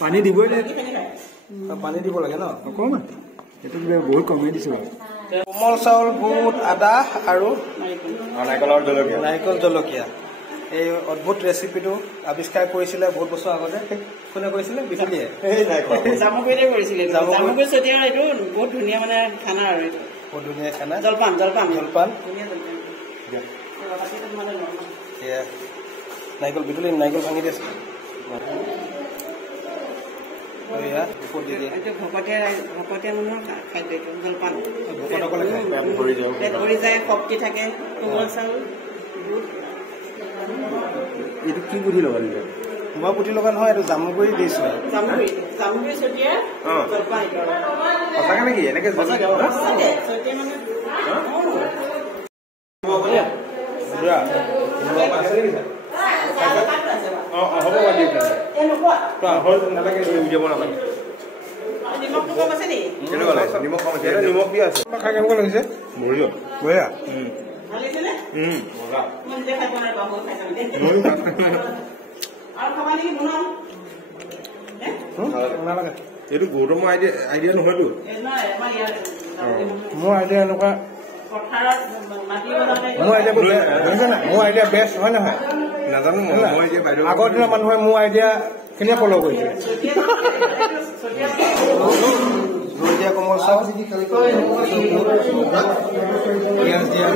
পানী দিবই লাগে পানী দিব লাগে ন অকমান এটো বহুত কমাই দিছো কোমল চাউল বুট আদা আৰু নাৰিকল জলকীয়া এই অদ্ভুত ৰেচিপিটো আৱিষ্কাৰ কৰিছিলে বহুত বছৰ আগতে কোনে কৰিছিলে বিজুলীয়ে এই জামুগুৰিতে কৰিছিলে জামুগুৰি চতিয়া এইটো বহুত ধুনীয়া মানে খানা আৰু এইটো বহুত ধুনীয়া খানা জলপান জলপান জলপান ধুনীয়া জলপান মানে নাৰিকল বিজুলী নাৰিকল ভাঙি দিছে ভকতীয়া মানুহৰ খাদ্য এইটো জলপান পেট ভৰি যায় শক্তি থাকে কোমল চাউল এইটো কি বুদ্ধি লগা মই বুদ্ধি লগা নহয় এইটো জামুগুৰি দিছো জামুগুৰি চতিয়া জলপান সঁচাকে নেকি এনেকে এইটো গৌতমৰ আইডিয়া নহয়তো মোৰ আইডিয়া এনেকুৱা মোৰ আইডিয়া বেষ্ট হয় নহয় নাজানো আগৰ দিনৰ মানুহে মোৰ আইডিয়া কেনেকৈ ফল' কৰিছিলে জলকীয়া কোমল চাউল পিঁয়াজ দিয়া